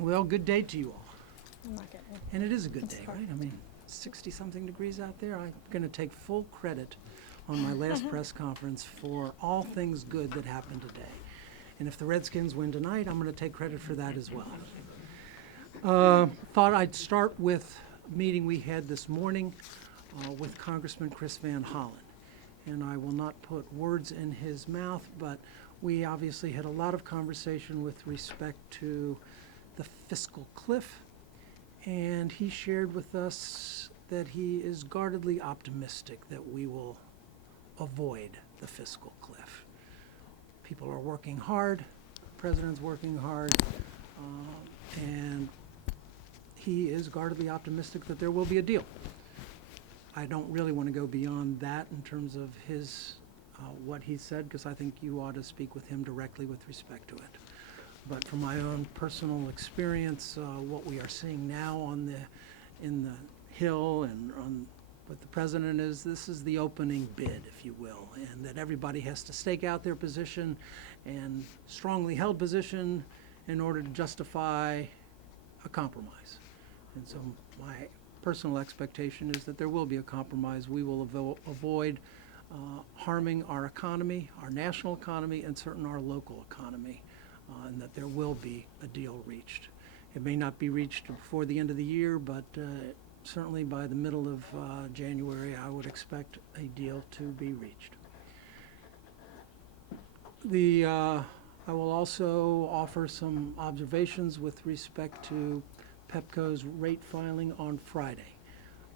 Well, good day to you all. I'm not getting it. And it is a good It's day, fine. right? I mean, 60-something degrees out there. I'm going to take full credit on my last press conference for all things good that happened today. And if the Redskins win tonight, I'm going to take credit for that as well. Thought I'd start with a meeting we had this morning with Congressman Chris Van Hollen. And I will not put words in his mouth, but we obviously had a lot of conversation with respect to the fiscal cliff. And he shared with us that he is guardedly optimistic that we will avoid the fiscal cliff. People are working hard, the president's working hard, and he is guardedly optimistic that there will be a deal. I don't really want to go beyond that in terms of his what he said, because I think you ought to speak with him directly with respect to it. But from my own personal experience, what we are seeing now in the Hill and on what the president is, this is the opening bid, if you will, and that everybody has to stake out their position and strongly held position in order to justify a compromise. And so my personal expectation is that there will be a compromise. We will avoid harming our economy, our national economy, and certainly our local economy. And that there will be a deal reached. It may not be reached before the end of the year, but certainly by the middle of January, I would expect a deal to be reached. I will also offer some observations with respect to Pepco's rate filing on Friday.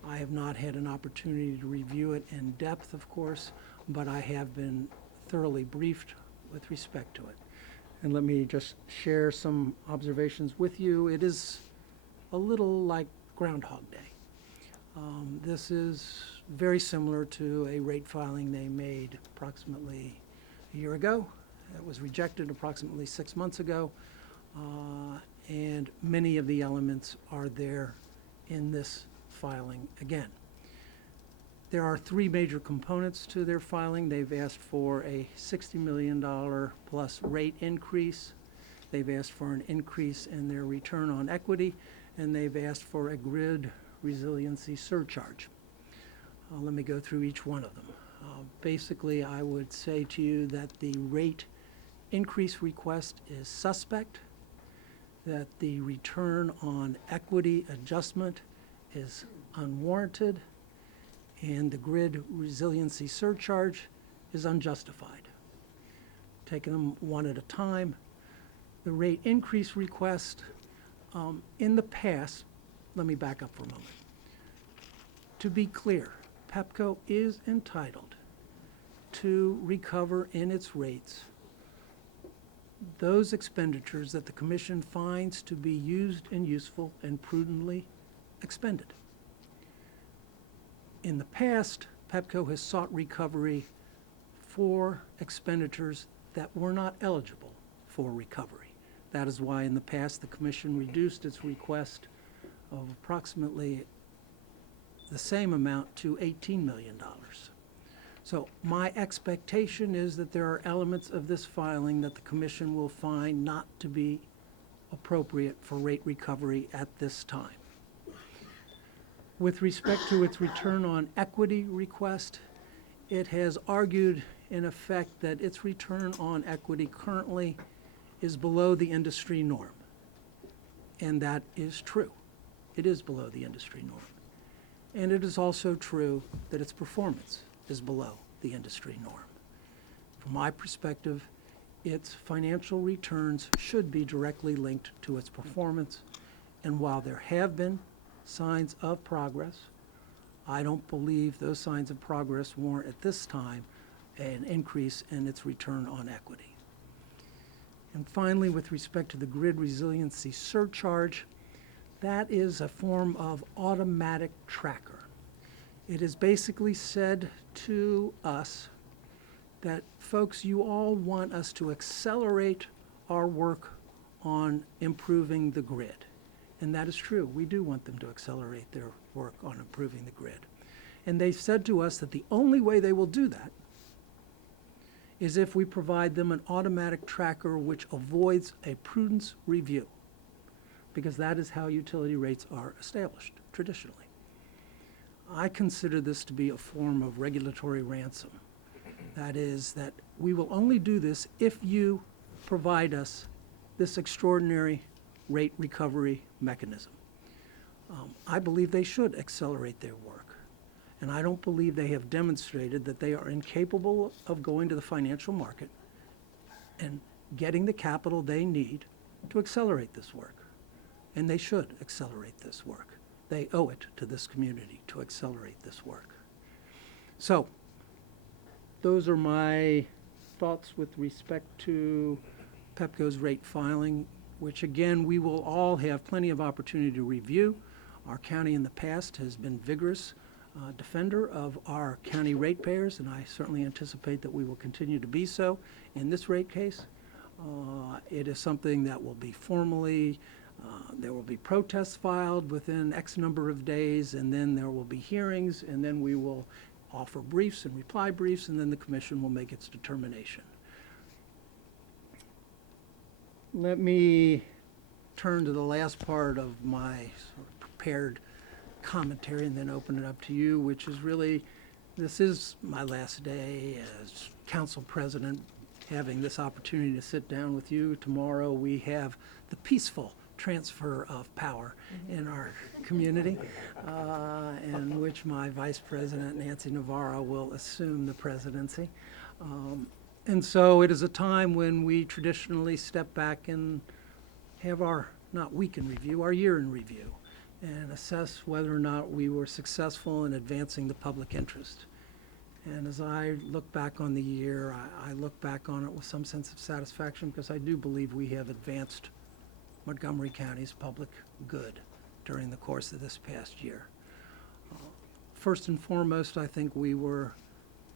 I have not had an opportunity to review it in depth, of course, but I have been thoroughly briefed with respect to it. And let me just share some observations with you. It is a little like Groundhog Day. This is very similar to a rate filing they made approximately a year ago. It was rejected approximately 6 months ago. And many of the elements are there in this filing again. There are three major components to their filing. They've asked for a $60 million plus rate increase. They've asked for an increase in their return on equity, and they've asked for a grid resiliency surcharge. Let me go through each one of them. Basically, I would say to you that the rate increase request is suspect, that the return on equity adjustment is unwarranted, and the grid resiliency surcharge is unjustified. Taking them one at a time, the rate increase request, in the past, let me back up for a moment. To be clear, Pepco is entitled to recover in its rates those expenditures that the Commission finds to be used and useful and prudently expended. In the past, Pepco has sought recovery for expenditures that were not eligible for recovery. That is why in the past the Commission reduced its request of approximately the same amount to $18 million. So my expectation is that there are elements of this filing that the Commission will find not to be appropriate for rate recovery at this time. With respect to its return on equity request, it has argued in effect that its return on equity currently is below the industry norm. And that is true. It is below the industry norm. And it is also true that its performance is below the industry norm. From my perspective, its financial returns should be directly linked to its performance. And while there have been signs of progress, I don't believe those signs of progress warrant at this time an increase in its return on equity. And finally, with respect to the grid resiliency surcharge, that is a form of automatic tracker. It is basically said to us that, folks, you all want us to accelerate our work on improving the grid. And that is true. We do want them to accelerate their work on improving the grid. And they said to us that the only way they will do that is if we provide them an automatic tracker which avoids a prudence review. because that is how utility rates are established traditionally. I consider this to be a form of regulatory ransom. That is, that we will only do this if you provide us this extraordinary rate recovery mechanism. I believe they should accelerate their work. And I don't believe they have demonstrated that they are incapable of going to the financial market and getting the capital they need to accelerate this work. And they should accelerate this work. They owe it to this community to accelerate this work. So, those are my thoughts with respect to Pepco's rate filing, which again, we will all have plenty of opportunity to review. Our county in the past has been vigorous defender of our county ratepayers, and I certainly anticipate that we will continue to be so in this rate case. It is something that will be formally, there will be protests filed within X number of days, and then there will be hearings, and then we will offer briefs and reply briefs, and then the commission will make its determination. Let me turn to the last part of my sort of prepared commentary and then open it up to you, which is really, this is my last day as council president, having this opportunity to sit down with you. Tomorrow we have the peaceful transfer of power in our community, in which my vice president, Nancy Navarro, will assume the presidency. And so it is a time when we traditionally step back and have our, not week in review, our year in review, and assess whether or not we were successful in advancing the public interest. And as I look back on the year, I look back on it with some sense of satisfaction, because I do believe we have advanced Montgomery County's public good during the course of this past year. First and foremost, I think we were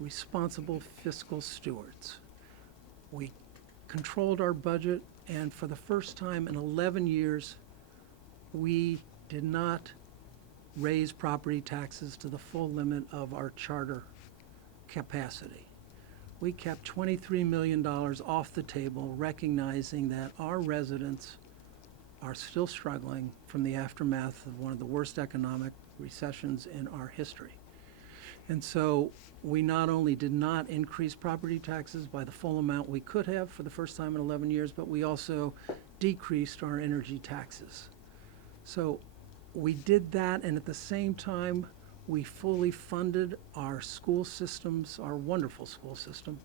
responsible fiscal stewards. We controlled our budget, and for the first time in 11 years, we did not raise property taxes to the full limit of our charter capacity. We kept $23 million off the table, recognizing that our residents are still struggling from the aftermath of one of the worst economic recessions in our history. And so we not only did not increase property taxes by the full amount we could have for the first time in 11 years, but we also decreased our energy taxes. So we did that, and at the same time, we fully funded our school systems, our wonderful school system.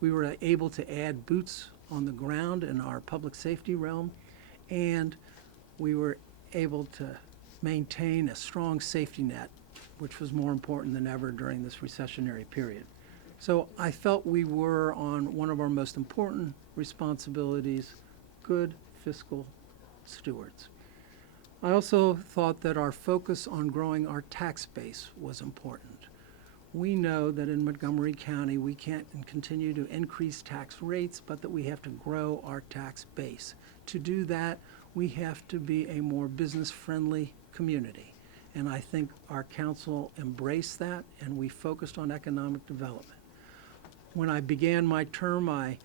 We were able to add boots on the ground in our public safety realm, and we were able to maintain a strong safety net, which was more important than ever during this recessionary period. So I felt we were on one of our most important responsibilities, good fiscal stewards. I also thought that our focus on growing our tax base was important. We know that in Montgomery County, we can't continue to increase tax rates, but that we have to grow our tax base. To do that, we have to be a more business-friendly community. And I think our council embraced that, and we focused on economic development. When I began my term, I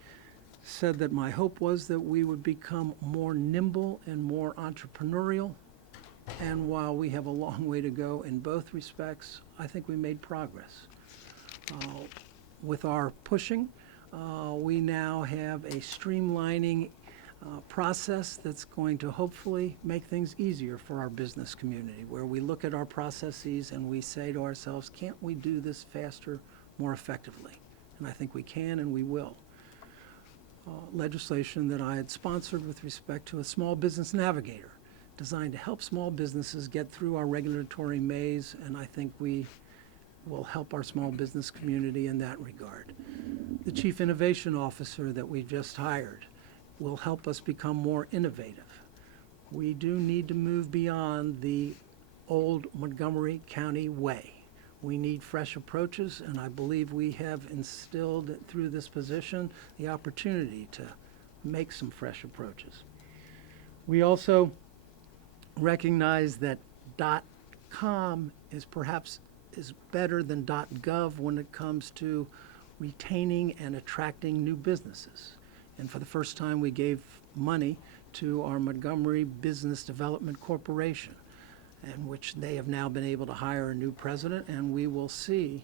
said that my hope was that we would become more nimble and more entrepreneurial. And while we have a long way to go in both respects, I think we made progress. With our pushing, we now have a streamlining process that's going to hopefully make things easier for our business community, where we look at our processes and we say to ourselves, can't we do this faster, more effectively? And I think we can, and we will. Legislation that I had sponsored with respect to a small business navigator designed to help small businesses get through our regulatory maze, and I think we will help our small business community in that regard. The Chief Innovation Officer that we just hired will help us become more innovative. We do need to move beyond the old Montgomery County way. We need fresh approaches, and I believe we have instilled through this position the opportunity to make some fresh approaches. We also recognize that .com is perhaps better than .gov when it comes to retaining and attracting new businesses. And for the first time, we gave money to our Montgomery Business Development Corporation, in which they have now been able to hire a new president, and we will see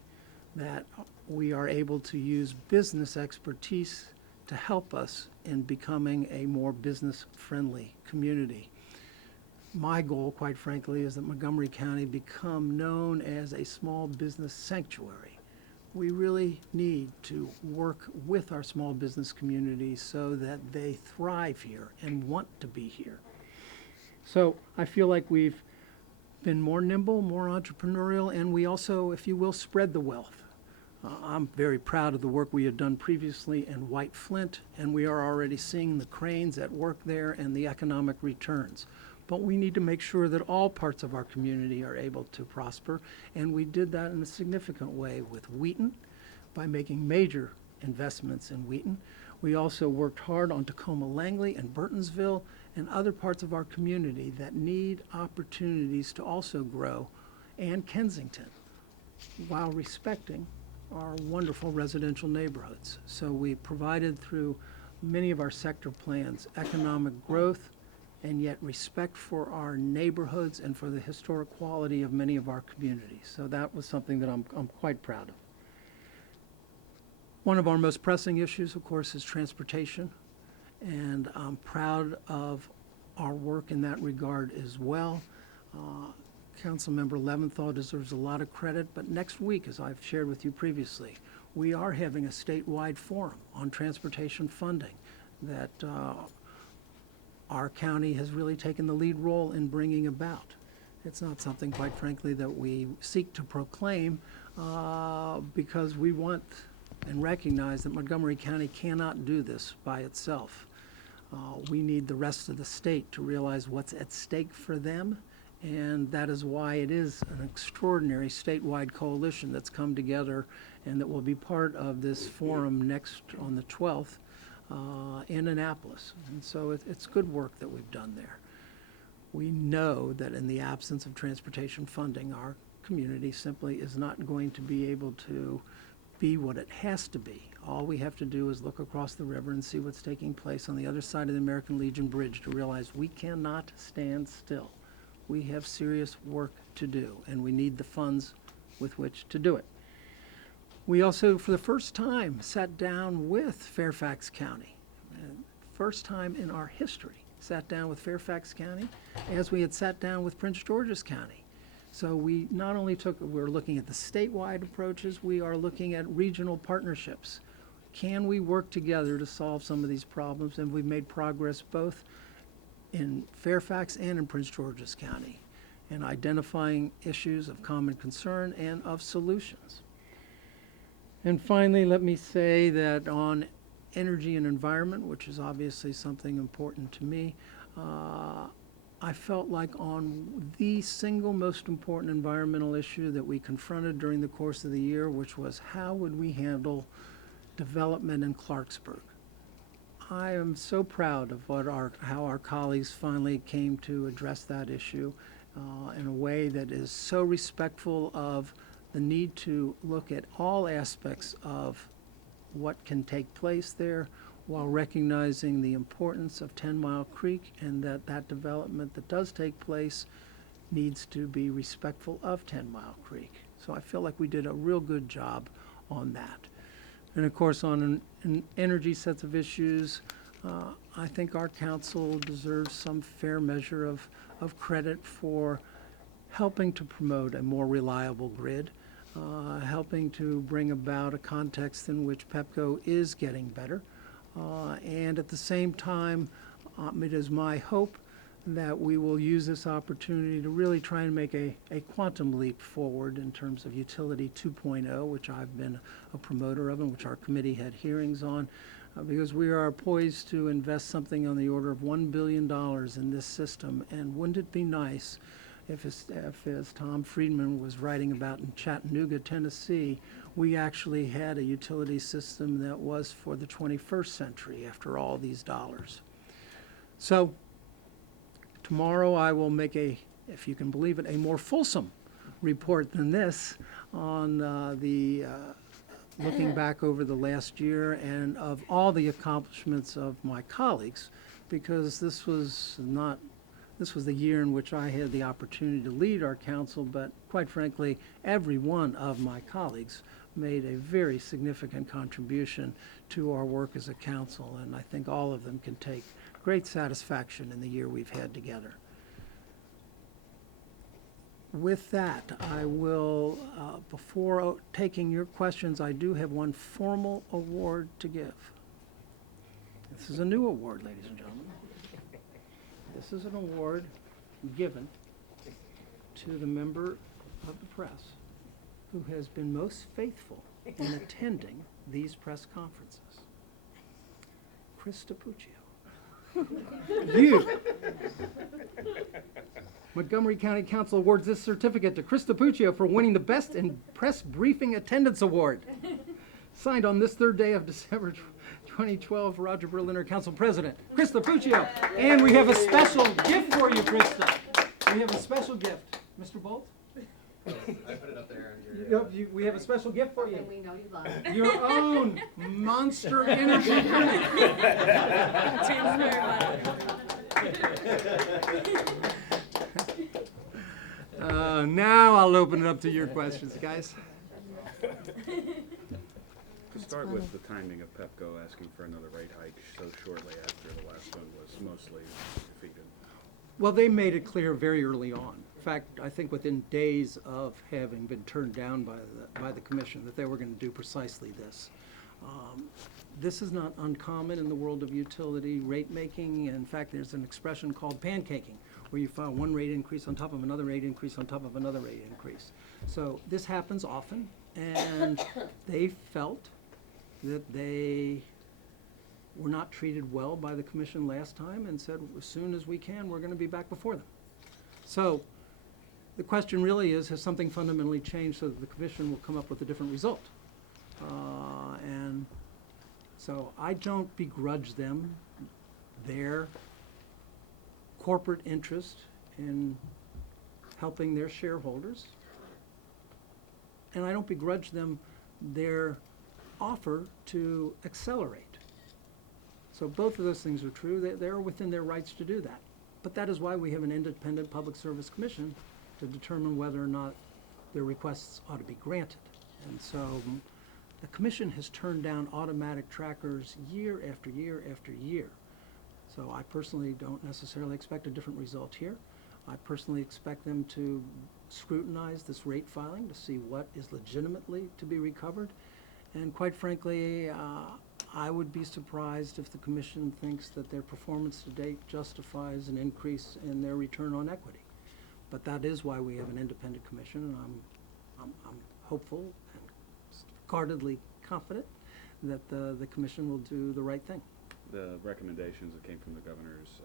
that we are able to use business expertise to help us in becoming a more business-friendly community. My goal, quite frankly, is that Montgomery County become known as a small business sanctuary. We really need to work with our small business community so that they thrive here and want to be here. So I feel like we've been more nimble, more entrepreneurial, and we also, if you will, spread the wealth. I'm very proud of the work we had done previously in White Flint, and we are already seeing the cranes at work there and the economic returns. But we need to make sure that all parts of our community are able to prosper, and we did that in a significant way with Wheaton by making major investments in Wheaton. We also worked hard on Tacoma Langley and Burtonsville and other parts of our community that need opportunities to also grow, and Kensington, while respecting our wonderful residential neighborhoods. So we provided through many of our sector plans economic growth and yet respect for our neighborhoods and for the historic quality of many of our communities. So that was something that I'm quite proud of. One of our most pressing issues, of course, is transportation, and I'm proud of our work in that regard as well. Councilmember Leventhal deserves a lot of credit, but next week, as I've shared with you previously, we are having a statewide forum on transportation funding that our county has really taken the lead role in bringing about. It's not something, quite frankly, that we seek to proclaim because we want and recognize that Montgomery County cannot do this by itself. We need the rest of the state to realize what's at stake for them, and that is why it is an extraordinary statewide coalition that's come together and that will be part of this forum next on the 12th in Annapolis. And so it's good work that we've done there. We know that in the absence of transportation funding, our community simply is not going to be able to be what it has to be. All we have to do is look across the river and see what's taking place on the other side of the American Legion Bridge to realize we cannot stand still. We have serious work to do, and we need the funds with which to do it. We also, for the first time, sat down with Fairfax County. First time in our history, sat down with Fairfax County as we had sat down with Prince George's County. So we not only we're looking at the statewide approaches, we are looking at regional partnerships. Can we work together to solve some of these problems? And we've made progress both in Fairfax and in Prince George's County in identifying issues of common concern and of solutions. And finally, let me say that on energy and environment, which is obviously something important to me, I felt like on the single most important environmental issue that we confronted during the course of the year, which was how would we handle development in Clarksburg. I am so proud of how our colleagues finally came to address that issue in a way that is so respectful of the need to look at all aspects of what can take place there while recognizing the importance of 10 Mile Creek and that development that does take place needs to be respectful of 10 Mile Creek. So I feel like we did a real good job on that. And of course, on an energy sets of issues, I think our council deserves some fair measure of credit for helping to promote a more reliable grid, helping to bring about a context in which Pepco is getting better. And at the same time, it is my hope that we will use this opportunity to really try and make a quantum leap forward in terms of Utility 2.0, which I've been a promoter of and which our committee had hearings on, because we are poised to invest something on the order of $1 billion in this system. And wouldn't it be nice if as Tom Friedman was writing about in Chattanooga, Tennessee, we actually had a utility system that was for the 21st century after all these dollars. So tomorrow I will make if you can believe it, a more fulsome report than this on looking back over the last year and of all the accomplishments of my colleagues because this was the year in which I had the opportunity to lead our council, but quite frankly, every one of my colleagues made a very significant contribution to our work as a council, and I think all of them can take great satisfaction in the year we've had together. With that, I will, before taking your questions, I do have one formal award to give. This is a new award, ladies and gentlemen. This is an award given to the member of the press who has been most faithful in attending these press conferences. Chris DiPuccio. You. Montgomery County Council awards this certificate to Chris DiPuccio for winning the Best in Press Briefing Attendance Award. Signed on this third day of December 2012, Roger Berliner, Council President, Chris DiPuccio. And we have a special gift for you, Krista. We have a special gift. Mr. Bolt? I put it up there. We have a special gift for you. And we know you love it. Your own Monster Energy drink. Now I'll open it up to your questions, guys. To start with the timing of Pepco asking for another rate hike so shortly after the last one was mostly defeated. Well, they made it clear very early on. In fact, I think within days of having been turned down by the commission, that they were going to do precisely this. This is not uncommon in the world of utility rate making. In fact, there's an expression called pancaking, where you file one rate increase on top of another rate increase on top of another rate increase. So this happens often, and they felt that they were not treated well by the commission last time and said, as soon as we can, we're going to be back before them. So the question really is, has something fundamentally changed so that the commission will come up with a different result? And so I don't begrudge them their corporate interest in helping their shareholders, and I don't begrudge them their offer to accelerate. So both of those things are true. They're within their rights to do that. But that is why we have an independent public service commission to determine whether or not their requests ought to be granted. And so the commission has turned down automatic trackers year after year after year. So I personally don't necessarily expect a different result here. I personally expect them to scrutinize this rate filing to see what is legitimately to be recovered. And quite frankly, I would be surprised if the commission thinks that their performance to date justifies an increase in their return on equity. But that is why we have an independent commission, and I'm hopeful and guardedly confident that the commission will do the right thing. The recommendations that came from the governor's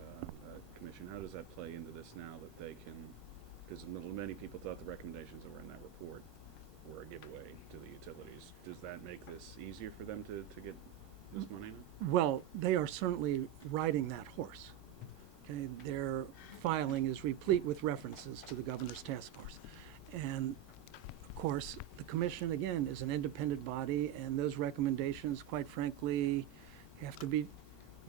commission, how does that play into this now that they can, because many people thought the recommendations that were in that report were a giveaway to the utilities. Does that make this easier for them to get this money now? Well, they are certainly riding that horse. Okay, their filing is replete with references to the governor's task force. And of course, the commission, again, is an independent body, and those recommendations, quite frankly, have to be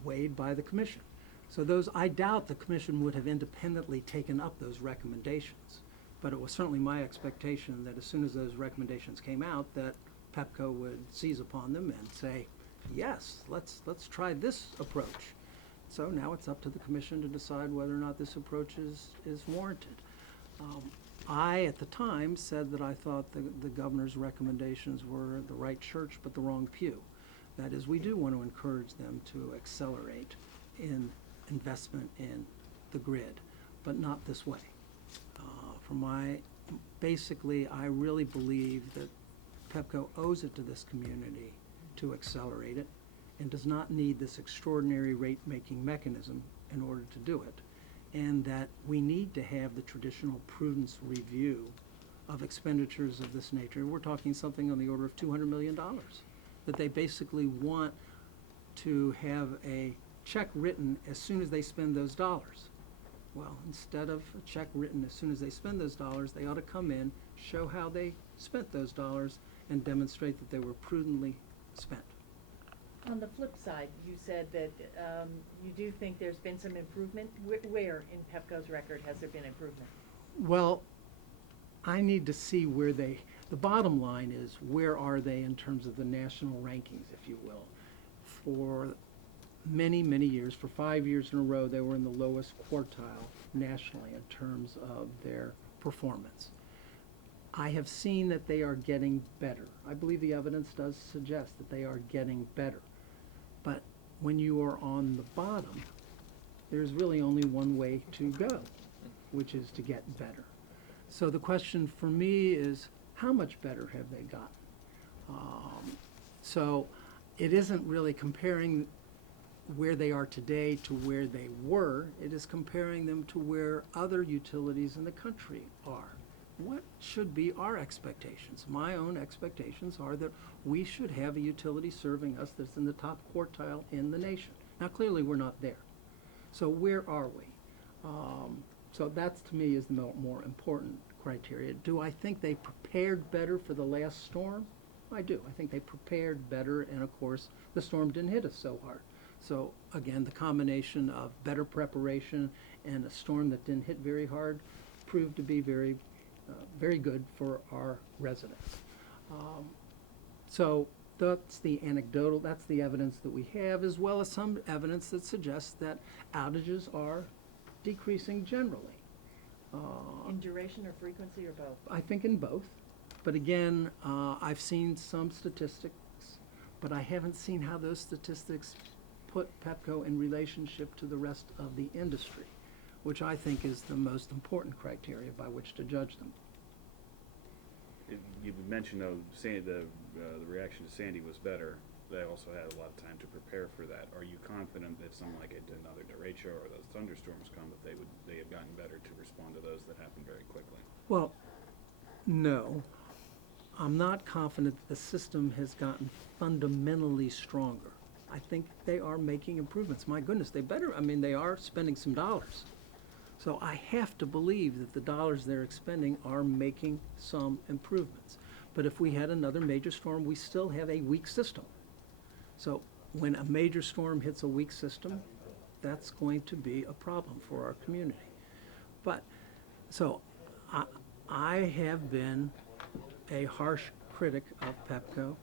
weighed by the commission. So those, I doubt the commission would have independently taken up those recommendations. But it was certainly my expectation that as soon as those recommendations came out, that Pepco would seize upon them and say, yes, let's try this approach. So now it's up to the commission to decide whether or not this approach is warranted. I, at the time, said that I thought the governor's recommendations were the right church but the wrong pew. That is, we do want to encourage them to accelerate in investment in the grid, but not this way. Basically, I really believe that Pepco owes it to this community to accelerate it and does not need this extraordinary rate-making mechanism in order to do it, and that we need to have the traditional prudence review of expenditures of this nature. We're talking something on the order of $200 million, that they basically want to have a check written as soon as they spend those dollars. Well, instead of a check written as soon as they spend those dollars, they ought to come in, show how they spent those dollars, and demonstrate that they were prudently spent. On the flip side, you said that you do think there's been some improvement. Where in Pepco's record has there been improvement? Well, I need to see where the bottom line is, where are they in terms of the national rankings, if you will. For many, many years, for 5 years in a row, they were in the lowest quartile nationally in terms of their performance. I have seen that they are getting better. I believe the evidence does suggest that they are getting better. But when you are on the bottom, there's really only one way to go, which is to get better. So the question for me is, how much better have they gotten? So it isn't really comparing where they are today to where they were. It is comparing them to where other utilities in the country are. What should be our expectations? My own expectations are that we should have a utility serving us that's in the top quartile in the nation. Now, clearly, we're not there. So where are we? So that's, to me, is the more important criteria. Do I think they prepared better for the last storm? I do. I think they prepared better, and of course, the storm didn't hit us so hard. So again, the combination of better preparation and a storm that didn't hit very hard proved to be very good for our residents. So that's the anecdotal, that's the evidence that we have, as well as some evidence that suggests that outages are decreasing generally. In duration or frequency or both? I think in both. But again, I've seen some statistics, but I haven't seen how those statistics put Pepco in relationship to the rest of the industry, which I think is the most important criteria by which to judge them. You mentioned, though, the reaction to Sandy was better. They also had a lot of time to prepare for that. Are you confident that if something like another derecho or those thunderstorms come, that they have gotten better to respond to those that happen very quickly? Well, no. I'm not confident that the system has gotten fundamentally stronger. I think they are making improvements. My goodness, they are spending some dollars. So I have to believe that the dollars they're expending are making some improvements. But if we had another major storm, we still have a weak system. So when a major storm hits a weak system, that's going to be a problem for our community. But, so I have been a harsh critic of Pepco,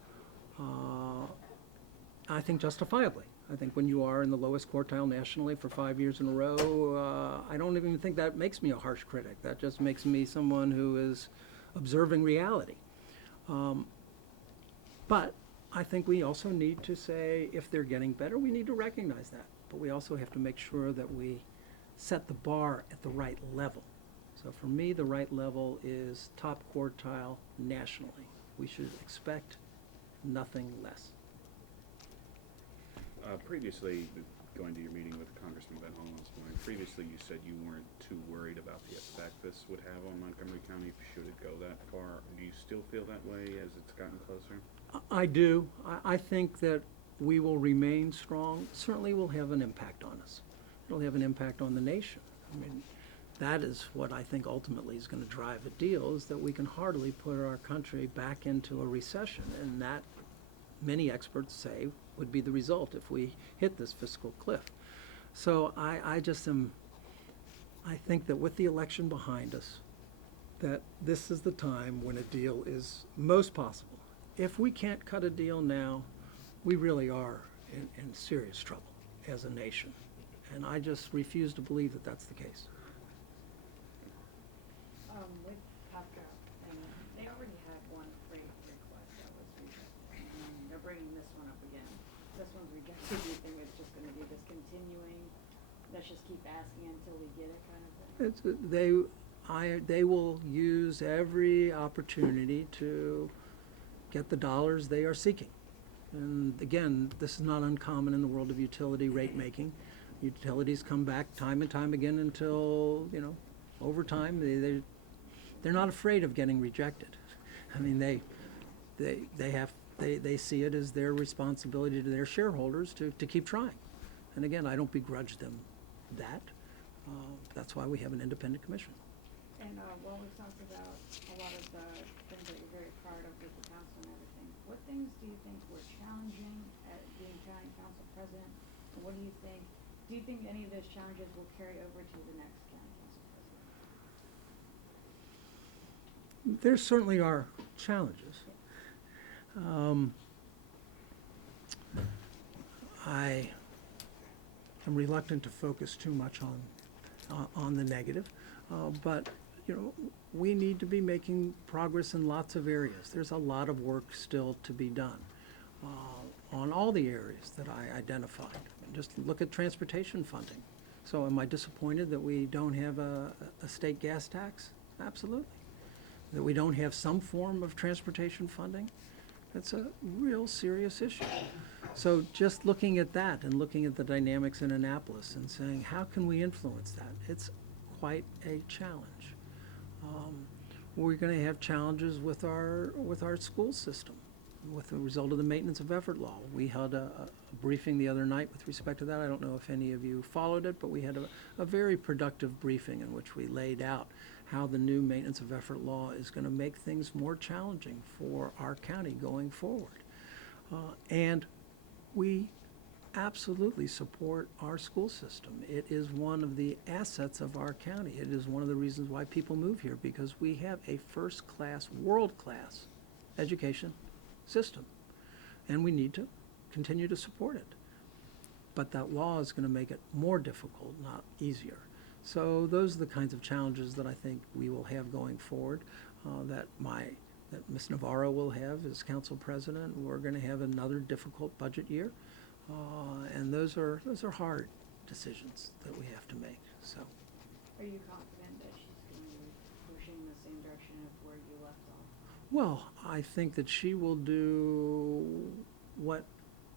I think justifiably. I think when you are in the lowest quartile nationally for 5 years in a row, I don't even think that makes me a harsh critic. That just makes me someone who is observing reality. But I think we also need to say, if they're getting better, we need to recognize that. But we also have to make sure that we set the bar at the right level. So for me, the right level is top quartile nationally. We should expect nothing less. Previously, going to your meeting with Congressman Van Hollen this morning, previously you said you weren't too worried about the effect this would have on Montgomery County should it go that far. Do you still feel that way as it's gotten closer? I do. I think that we will remain strong. Certainly will have an impact on us. It'll have an impact on the nation. I mean, that is what I think ultimately is going to drive a deal, is that we can hardly put our country back into a recession, and that, many experts say, would be the result if we hit this fiscal cliff. So I think that with the election behind us, that this is the time when a deal is most possible. If we can't cut a deal now, we really are in serious trouble as a nation. And I just refuse to believe that that's the case. With Pepco, and they already had one rate request that was rejected, and they're bringing this one up again. This one's rejected, do you think it's just gonna be this continuing, let's just keep asking until we get it kind of thing? They will use every opportunity to get the dollars they are seeking. And again, this is not uncommon in the world of utility rate making. Utilities come back time and time again until, over time, they're not afraid of getting rejected. I mean, they see it as their responsibility to their shareholders to keep trying. And again, I don't begrudge them that. That's why we have an independent commission. And while we've talked about a lot of the things that you're very proud of with the council and everything, what things do you think were challenging at being county council president? And what do you think any of those challenges will carry over to the next county council president? There certainly are challenges. I am reluctant to focus too much on the negative, but you know, we need to be making progress in lots of areas. There's a lot of work still to be done on all the areas that I identified. Just look at transportation funding. So am I disappointed that we don't have a state gas tax? Absolutely. That we don't have some form of transportation funding? That's a real serious issue. So just looking at that and looking at the dynamics in Annapolis and saying, how can we influence that? It's quite a challenge. We're going to have challenges with our school system with the result of the maintenance of effort law. We held a briefing the other night with respect to that. I don't know if any of you followed it, but we had a very productive briefing in which we laid out how the new maintenance of effort law is going to make things more challenging for our county going forward. And we absolutely support our school system. It is one of the assets of our county. It is one of the reasons why people move here, because we have a first-class, world-class education system, and we need to continue to support it. But that law is going to make it more difficult, not easier. So those are the kinds of challenges that I think we will have going forward, that Ms. Navarro will have as council president. We're going to have another difficult budget year, and those are hard decisions that we have to make. So, Are you confident that she's going to be pushing the same direction of where you left off? well, I think that she will do what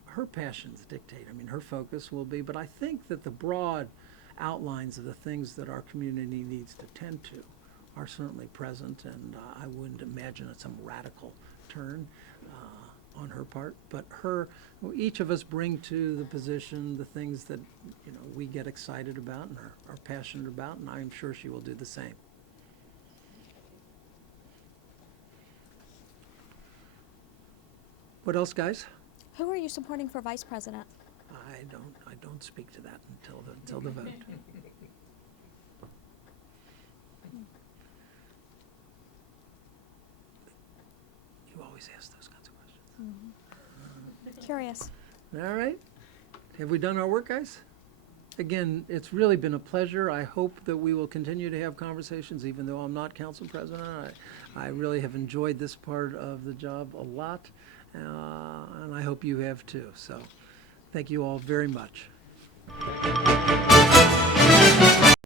her passions dictate. I mean, her focus will be, but I think that the broad outlines of the things that our community needs to tend to are certainly present, and I wouldn't imagine some radical turn on her part. But each of us bring to the position the things that we get excited about and are passionate about, and I'm sure she will do the same. What else, guys? Who are you supporting for vice president? I don't speak to that until the vote. You always ask those kinds of questions. Curious. All right. Have we done our work, guys? Again, it's really been a pleasure. I hope that we will continue to have conversations, even though I'm not council president. I really have enjoyed this part of the job a lot, and I hope you have too. So thank you all very much.